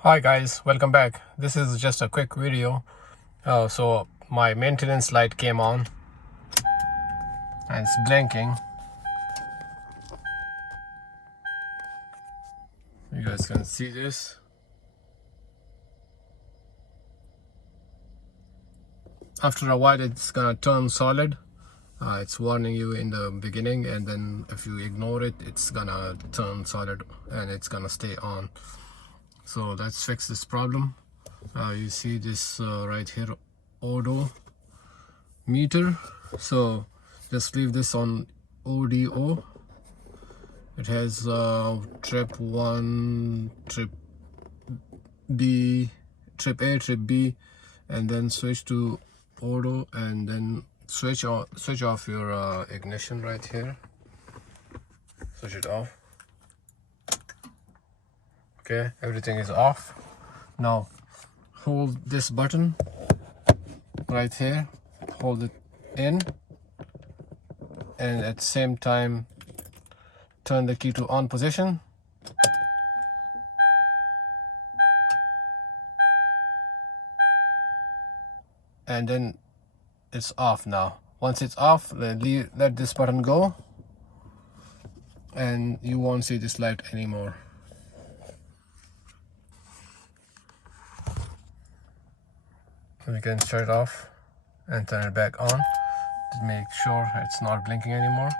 Hi guys, welcome back. This is just a quick video. So my maintenance light came on and it's blinking. You guys can see this. After a while it's gonna turn solid. It's warning you in the beginning, and then if you ignore it, it's gonna turn solid and it's gonna stay on. So let's fix this problem. You see this right here, odo meter. So just leave this on ODO. It has trip 1, trip B, trip A, trip B, and then switch to odo, and then switch off your ignition right here. Switch it off. Okay, everything is off. Now hold this button right here, hold it in, and at the same time turn the key to on position. And then it's off now. Once it's off, let this button go and you won't see this light anymore. You can shut it off and turn it back on to make sure it's not blinking anymore.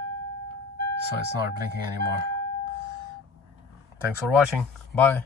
So it's not blinking anymore. Thanks for watching. Bye.